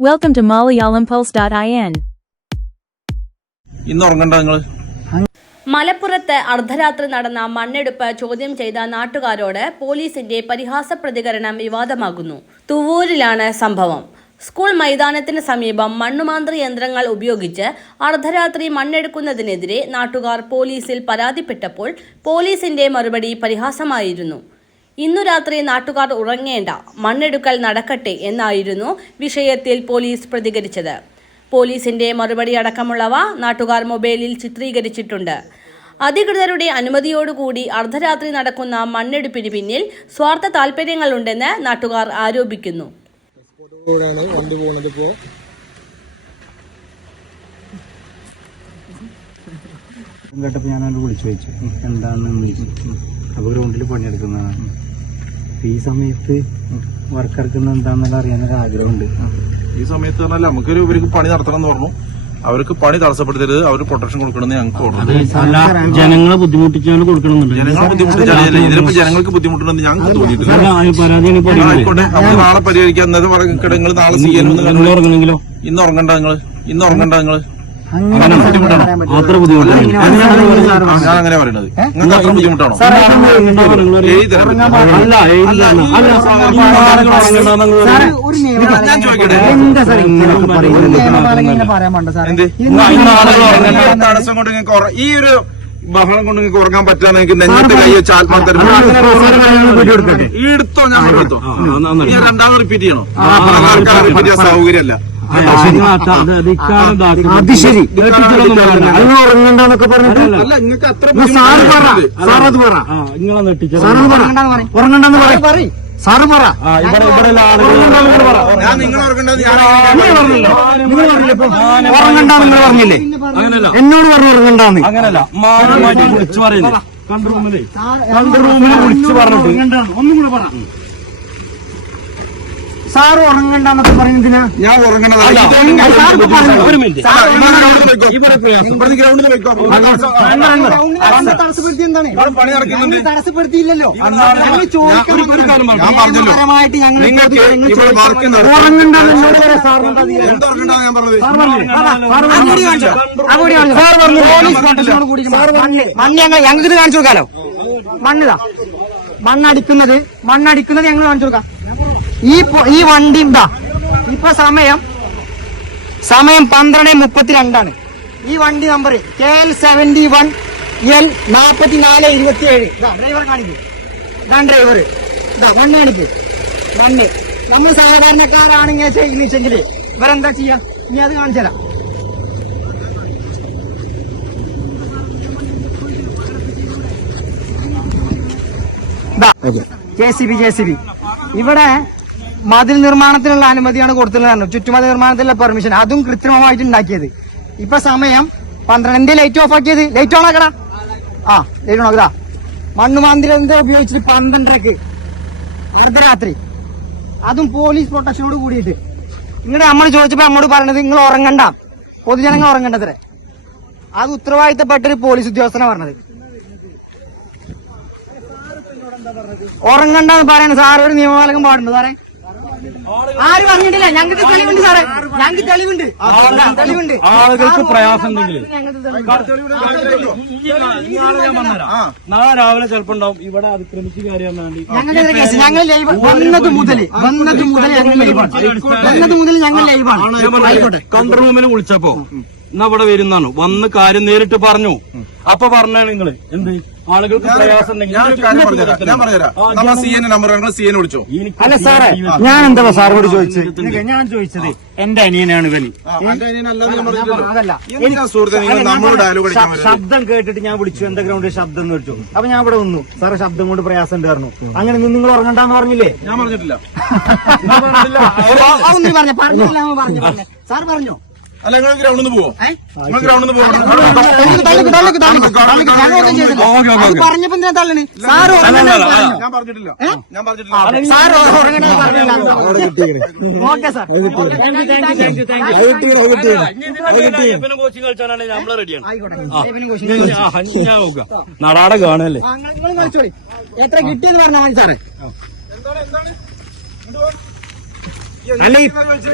Welcome to MalayalamPulse.in. ഇന്ന് ഉറങ്ങണ്ട നിങ്ങൾ മലപ്പുറത്ത് അർദ്ധരാത്രി നടന്ന മണ്ണെടുപ്പ് ചോദ്യം ചെയ്ത നാട്ടുകാരോട് പോലീസിന്റെ പരിഹാസ പ്രതികരണം വിവാദമാകുന്നു. തുവൂരിലാണ് സംഭവം. സ്കൂൾ മൈതാനത്തിന് സമീപം മണ്ണുമാന്ത്രി യന്ത്രങ്ങൾ ഉപയോഗിച്ച് അർദ്ധരാത്രി മണ്ണെടുക്കുന്നതിനെതിരെ നാട്ടുകാർ പോലീസിൽ പരാതിപ്പെട്ടപ്പോൾ പോലീസിന്റെ മറുപടി പരിഹാസമായിരുന്നു. ഇന്നു രാത്രി നാട്ടുകാർ ഉറങ്ങേണ്ട മണ്ണെടുക്കൽ നടക്കട്ടെ എന്നായിരുന്നു വിഷയത്തിൽ പോലീസ് പ്രതികരിച്ചത്. പോലീസിന്റെ മറുപടി അടക്കമുള്ളവ നാട്ടുകാർ മൊബൈലിൽ ചിത്രീകരിച്ചിട്ടുണ്ട്. അധികൃതരുടെ അനുമതിയോടുകൂടി അർദ്ധരാത്രി നടക്കുന്ന മണ്ണെടുപ്പിന് പിന്നിൽ സ്വാർത്ഥ താൽപ്പര്യങ്ങളുണ്ടെന്ന് നാട്ടുകാർ ആരോപിക്കുന്നു. കേട്ടപ്പോൾ വിളിച്ചു എന്താണെന്ന് വിളിച്ചു? അപ്പോൾ ഗ്രൗണ്ടിൽ പണിയെടുക്കുന്നതാണ്. അപ്പോൾ ഈ സമയത്ത് വർക്ക് ഇറക്കുന്ന എന്താണെന്നുള്ള അറിയാനൊരു ആഗ്രഹമുണ്ട്. ഈ സമയത്ത് പറഞ്ഞാൽ നമുക്കൊരു ഇവർക്ക് പണി നടത്തണം എന്ന് പറഞ്ഞു. അവർക്ക് പണി തടസ്സപ്പെടുത്തരുത്. അവർ പ്രൊട്ടക്ഷൻ കൊടുക്കണമെന്ന് ഞങ്ങൾക്ക് ഓർഡർ ജനങ്ങളെ ബുദ്ധിമുട്ടിച്ചാണ് കൊടുക്കണമെന്നുണ്ട്. ജനങ്ങളെ ബുദ്ധിമുട്ടിച്ചറിയില്ല ഇതിലിപ്പോ ജനങ്ങൾക്ക് ബുദ്ധിമുട്ടുണ്ടെന്ന് ഞങ്ങൾക്ക് തോന്നിയിട്ടില്ല. ആയിക്കോട്ടെ നമ്മൾ നാളെ പരിഹരിക്കാൻ നിങ്ങൾ നാളെ സ്വീകരിക്കുന്നു നിങ്ങൾ ഇന്ന് ഉറങ്ങണ്ട നിങ്ങൾ. ഇന്ന് ഉറങ്ങണ്ട നിങ്ങൾ. അങ്ങനെ അത്ര ബുദ്ധിമുട്ടാണ്. ഞാൻ നിങ്ങൾക്ക് അത്ര ബുദ്ധിമുട്ടാണോ? പറയുന്നത്. ഞാൻ ചോദിക്കട്ടെ? തടസ്സം കൊണ്ട് നിങ്ങൾക്ക് ഈ ഒരു ബഹളം കൊണ്ട് നിങ്ങൾക്ക് ഉറങ്ങാൻ പറ്റാന്ന് എനിക്ക് നെഞ്ഞിട്ട് കൈ വെച്ച് ആത്മഹത്യ എടുത്തോ ഞാൻ എടുത്തോ ഞാൻ രണ്ടാമത് റിപ്പീറ്റ് ചെയ്യണോ ആൾക്കാരെ റിപ്പീറ്റ് ചെയ്യാൻ സൗകര്യമല്ല അത് ശരി ഉറങ്ങണ്ടെന്നൊക്കെ പറഞ്ഞിട്ട് സാറ് പറ ഉറങ്ങണ്ടെന്ന് പറ സാറ് പറ ഇവിടെ ഇവിടെ നിങ്ങൾ പറഞ്ഞില്ലേ അങ്ങനല്ല. എന്നോട് പറഞ്ഞു ഉറങ്ങണ്ടെന്ന് അങ്ങനല്ല. മാറ്റി വിളിച്ചു പറയുന്നത് കണ്ടു റൂമിലെ രണ്ട് റൂമിൽ വിളിച്ചു പറഞ്ഞിട്ട്. ഒന്നും കൂടെ പറ സാറ് ഉറങ്ങണ്ടെന്നൊക്കെ പറയുന്നതിനാ ഞാൻ ഉറങ്ങേണ്ടത് ഒരു മിനിറ്റ് ഗ്രൗണ്ടിൽ വെക്കോ തടസ്സപ്പെടുത്തി പണി നടക്കുന്നുണ്ട്. തടസ്സപ്പെടുത്തിയില്ലല്ലോ. ഞാൻ ഞാൻ പറഞ്ഞത്? മണ്ണ് ഞങ്ങൾ ഞങ്ങൾക്ക് ഇത് കാണിച്ചു കൊടുക്കാലോ. മണ്ണിതാ. മണ്ണടിക്കുന്നത്. മണ്ണടിക്കുന്നത് ഞങ്ങൾ കാണിച്ചു കൊടുക്കാം. ഈ ഈ വണ്ടി എന്താ ഇപ്പൊ സമയം സമയം പന്ത്രണ്ട് മുപ്പത്തിരണ്ടാണ്. ഈ വണ്ടി number K L seventy one L നാപ്പത്തി നാല് ഇരുപത്തി ഏഴ് ഡ്രൈവർ കാണിക്കും. ഇതാണ് ഡ്രൈവർ ഇതാ വണ്ണ് കാണിക്കും. വണ്ണ് നമ്മൾ സാധാരണക്കാരാണെങ്കിൽ ചെയ്യുന്നെങ്കിൽ ഇവരെന്താ ചെയ്യാ? ഇനി അത് കാണിച്ചു തരാം. J C B J C B ഇവിടെ മതിൽ നിർമ്മാണത്തിനുള്ള അനുമതിയാണ് കൊടുത്തിട്ടുള്ളത് ചുറ്റുമതിൽ നിർമ്മാണത്തിലുള്ള പെർമിഷൻ അതും കൃത്രിമമായിട്ട് ഉണ്ടാക്കിയത്. ഇപ്പൊ സമയം പന്ത്രണ്ടിന്റെ ലൈറ്റ് ഓഫ് ആക്കിയത്. ലൈറ്റ് ഓൺ ആക്കടാ. ആ ലൈറ്റ് ഓൺ ആക്കടാ. മണ്ണുമാന്തിരന്ത ഉപയോഗിച്ചിട്ട് പന്ത്രണ്ടരക്ക്? അർദ്ധരാത്രി അതും പോലീസ് പ്രൊട്ടക്ഷനോട് കൂടിയിട്ട്. നിങ്ങളുടെ നമ്മൾ ചോദിച്ചപ്പോ നമ്മോട് പറയണത് നിങ്ങൾ ഉറങ്ങണ്ട. പൊതുജനങ്ങൾ ഉറങ്ങണ്ടത്രേ. അത് ഉത്തരവാദിത്തപ്പെട്ട ഒരു പോലീസ് ഉദ്യോഗസ്ഥനാണ് പറഞ്ഞത് ഉറങ്ങണ്ടെന്ന് പറയണ സാർ ഒരു നിയമപാലകം പാടുന്നു സാറേ? ആര് പറഞ്ഞിട്ടില്ല ഞങ്ങൾക്ക് തെളിവുണ്ട് സാറേ. ഞങ്ങൾക്ക് തെളിവുണ്ട്. തെളിവുണ്ട്. ആളുകൾക്ക് പ്രയാസം ഉണ്ടെങ്കിൽ. നാളെ രാവിലെ ചിലപ്പോ ഉണ്ടാവും ഇവിടെ അതിക്രമിച്ച് കാര്യം വേണ്ടി. ഞങ്ങളുടെ കേസ് ഞങ്ങൾ ലൈവ് വന്നത് മുതൽ വന്നത് മുതൽ ഞങ്ങൾ ലൈവാണ് വന്നത് മുതൽ ഞങ്ങൾ ലൈവാണ് കൗണ്ടർ റൂമിൽ വിളിച്ചപ്പോ ഇന്നവിടെ വരുന്നാണ് വന്ന് കാര്യം നേരിട്ട് പറഞ്ഞു. അപ്പൊ പറഞ്ഞാണ് നിങ്ങൾ എന്ത്? ആളുകൾക്ക് പ്രയാസം ഉണ്ടെങ്കിൽ ഞാൻ പറഞ്ഞുതരാം. സി എൻ നമ്പർ നിങ്ങൾ സി എൻ വിളിച്ചോ? അല്ല സാറേ ഞാൻ എന്താ സാറോട് ചോദിച്ചത്? ഞാൻ ചോദിച്ചത് എന്റെ അനിയനാണ് ഇവന്. ശബ്ദം കേട്ടിട്ട് ഞാൻ വിളിച്ചു. എന്താ ഗ്രൗണ്ടിൽ ശബ്ദം എന്ന് വിളിച്ചു അപ്പൊ ഞാൻ ഇവിടെ വന്നു സാറേ ശബ്ദം കൊണ്ട് പ്രയാസം ഉണ്ടായിരുന്നു അങ്ങനെ നിങ്ങൾ ഉറങ്ങണ്ടെന്ന് പറഞ്ഞില്ലേ? ഞാൻ പറഞ്ഞിട്ടില്ല. പറഞ്ഞു. പറഞ്ഞു. സാർ പറഞ്ഞു. അല്ല നിങ്ങൾ ഗ്രൗണ്ടിൽ നിന്ന് പോവോ? നിങ്ങൾ ഗ്രൗണ്ടിൽ നിന്ന് പറഞ്ഞപ്പോ തള്ളണ്? സാർ ഞാൻ പറഞ്ഞിട്ടില്ല. ഞാൻ പറഞ്ഞിട്ടില്ല. സാർ ഉറങ്ങണ്ടെന്ന് പറഞ്ഞില്ല. ഓക്കെ സാർ കോച്ചിങ് കളിച്ചാണെങ്കിൽ നമ്മളെ റെഡിയാണ് നടാടെ കാണല്ലേ? എത്ര കിട്ടിയെന്ന് പറഞ്ഞാൽ മതി സാറേ.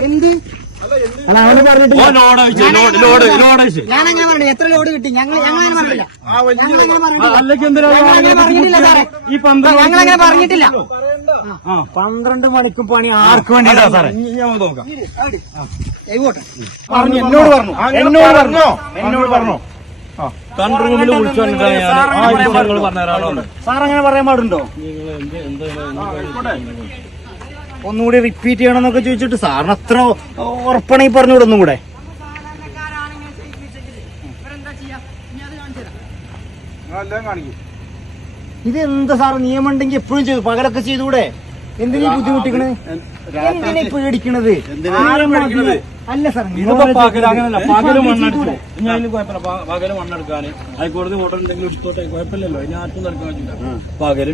എന്ത്? അല്ല അവന് ഓ ലോഡ് അയച്ചു ലോഡ് ലോഡ് ലോഡ് ഞാൻ അങ്ങനെ പറഞ്ഞു എത്ര ലോഡ് കിട്ടി? ഞങ്ങൾ ഞങ്ങളങ്ങനെ പറഞ്ഞില്ല. ഈ പന്ത്രണ്ട് ഞങ്ങൾ അങ്ങനെ പറഞ്ഞിട്ടില്ല. ആ. പന്ത്രണ്ട് മണിക്കും പണി ആർക്ക് വേണ്ടിട്ടാ സാറേ. ഞാൻ നോക്കാം. പറഞ്ഞു എന്നോട് പറഞ്ഞു. എന്നോട് പറഞ്ഞോ. എന്നോട് പറഞ്ഞോ. കൺട്രോൾ റൂമിൽ വിളിച്ചു പറഞ്ഞുതരാണോ സാർ അങ്ങനെ പറയാൻ പാടുണ്ടോ? ഒന്നുകൂടി റിപ്പീറ്റ് ചെയ്യണം എന്നൊക്കെ ചോദിച്ചിട്ട് സാറിന് അത്ര ഉറപ്പാണെങ്കിൽ പറഞ്ഞുകൂടെ ഒന്നും കൂടെ എല്ലാം കാണിക്കും. ഇത് എന്താ സാർ നിയമം ഉണ്ടെങ്കിൽ എപ്പോഴും ചെയ്തു. പകലൊക്കെ ചെയ്തുകൂടെ? എന്തിനാ ബുദ്ധിമുട്ടിക്കണേ? എന്തിനാ പേടിക്കണത്? അല്ല സാർ ഇതിപ്പോ പകൽ അങ്ങനല്ല പകൽ മണ്ണെടുക്കും ഞാൻ അതിന് കുഴപ്പമില്ല പ- പകൽ മണ്ണെടുക്കാന്. ഹൈക്കോടതി ഓർഡർ ഉണ്ടെങ്കിൽ എടുത്തോട്ടെ കുഴപ്പമില്ലല്ലോ ഇനി ആർക്കും നടക്കാൻ പറ്റില്ല. പകൽ?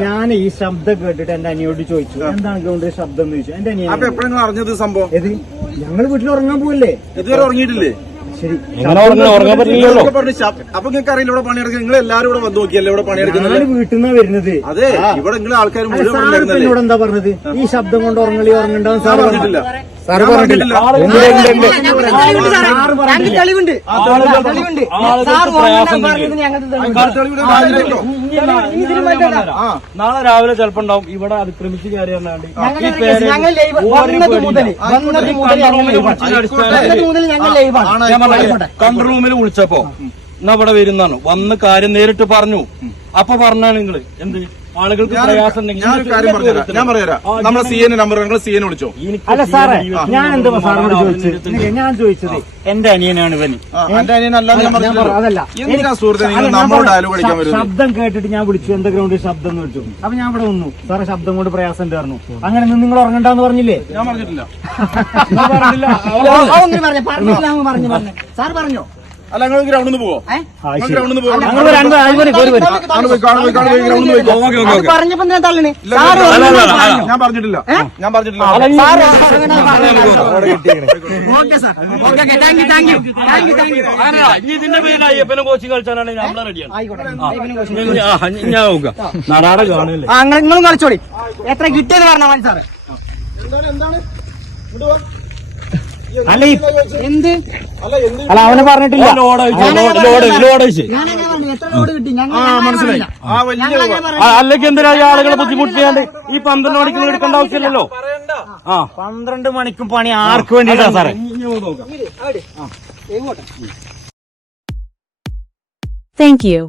ഞാൻ ഈ ശബ്ദം കേട്ടിട്ട് എന്റെ അനിയോട് ചോദിച്ചു. എന്താണ് ഗവൺമെന്റ് ശബ്ദം എന്ന് ചോദിച്ചു. എന്റെ അനിയ എപ്പോഴാണ് അറിഞ്ഞത് സംഭവം? ഞങ്ങൾ ഞങ്ങൾ വീട്ടിൽ ഉറങ്ങാൻ പോവല്ലേ? ഇതുവരെ ഉറങ്ങിയിട്ടില്ലേ? ശരി. അപ്പൊ നിങ്ങൾക്ക് അറിയില്ല ഇവിടെ പണിയെടുക്കുന്നത് നിങ്ങൾ എല്ലാവരും ഇവിടെ വന്ന് നോക്കിയല്ലേ ഇവിടെ പണിയെടുക്കുന്നത്? വീട്ടിൽ നിന്നാ വരുന്നത്. അതെ ഇവിടെ നിങ്ങൾ ആൾക്കാർ മുഴുവൻ എന്നോട് എന്താ പറഞ്ഞത്? ഈ ശബ്ദം കൊണ്ട് ഉറങ്ങലി ഉറങ്ങണ്ടാവും സാർ പറഞ്ഞിട്ടില്ല. സാറ് പറഞ്ഞിട്ടില്ല. ഞങ്ങൾക്ക് തെളിവുണ്ട്. തെളിവുണ്ട്. സാർ പറഞ്ഞത് ഞങ്ങൾക്ക് നാളെ രാവിലെ ചിലപ്പോ ഉണ്ടാവും ഇവിടെ അതിക്രമിച്ച് കയറി വന്നാണ്ട് ഞങ്ങൾ ലൈവ് വന്നത് മുതൽ വന്നത് മുതൽ ഞങ്ങൾ ലൈവാണ് വന്നത് മുതൽ ഞങ്ങൾ ലൈവാണ് ഞാൻ പറഞ്ഞില്ലേ കൺട്രോൾ റൂമിൽ വിളിച്ചപ്പോ എന്നാ ഇവിടെ വരുന്നാണ് വന്ന് കാര്യം നേരിട്ട് പറഞ്ഞു. അപ്പൊ പറഞ്ഞാണ് നിങ്ങൾ. എന്ത്? ആളുകൾക്ക് പ്രയാസം ഞാൻ കാര്യം പറഞ്ഞുതരാം ഞാൻ പറഞ്ഞുതരാം നമ്മളെ സി എൻ നമ്പർ നിങ്ങൾ സി എൻ വിളിച്ചോ അല്ല സാറേ ഞാൻ എന്താ സാറിനോട് ചോദിച്ചത് ഞാൻ ചോദിച്ചത് എന്റെ അനിയനാണ് ഇവന് എന്റെ അനിയനല്ല. അതല്ല എന്തിനാ സുഹൃത്തെ നിങ്ങൾ നമ്മളോട് പറഞ്ഞ- കളിക്കാൻ വരുന്നത് ശബ്ദം കേട്ടിട്ട് ഞാൻ വിളിച്ചു എന്താ ഗ്രൗണ്ടിൽ ശബ്ദം എന്ന് വിളിച്ചു അപ്പൊ ഞാൻ ഇവിടെ വന്നു സാറെ ശബ്ദം കൊണ്ട് പ്രയാസം ഉണ്ടായിരുന്നു അങ്ങനെ നിങ്ങൾ ഉറങ്ങണ്ടെന്ന് പറഞ്ഞില്ലേ ഞാൻ പറഞ്ഞിട്ടില്ല പറഞ്ഞില്ല പറഞ്ഞു പറഞ്ഞു സാർ പറഞ്ഞോ അല്ല നിങ്ങൾ ഗ്രൗണ്ടിൽ നിന്ന് പോവോ? ആ, ഗ്രൗണ്ടിൽ നിന്ന് പോവോ? ഞങ്ങൾ പറഞ്ഞപ്പോ ഞാൻ തള്ളണേ. ഞാൻ പറഞ്ഞിട്ടില്ല. ഞാൻ പറഞ്ഞിട്ടില്ല. ഇനി ഇതിന്റെ പേരിൽ അയ്യപ്പനെ കോച്ചിങ് നമ്മളെ റെഡിയാണ് ഞാൻ നോക്കാം. നടാടെ നിങ്ങളും കളിച്ചോളി. എത്ര കിട്ടിയെന്ന് പറഞ്ഞാൽ മതി സാറ്. അല്ല എന്ത്? അല്ല അവനെ പറഞ്ഞിട്ടില്ല. ലോഡ് ലോഡ് ലോഡ് ലോഡ് അയച്ചു എത്ര ലോഡ് കിട്ടി? ഞങ്ങൾ മനസ്സിലായി. ആ വലിയ ഞങ്ങളങ്ങനെ പറഞ്ഞു അല്ലെങ്കിൽ എന്തിനാ ഈ ആളുകളെ ബുദ്ധിമുട്ടിയാണ്ട് ഈ പന്ത്രണ്ട് മണിക്ക് എടുക്കേണ്ട ആവശ്യമില്ലല്ലോ? ആ. പന്ത്രണ്ട് മണിക്കും പണി ആർക്ക് വേണ്ടിയിട്ടാ സാറേ? Thank you.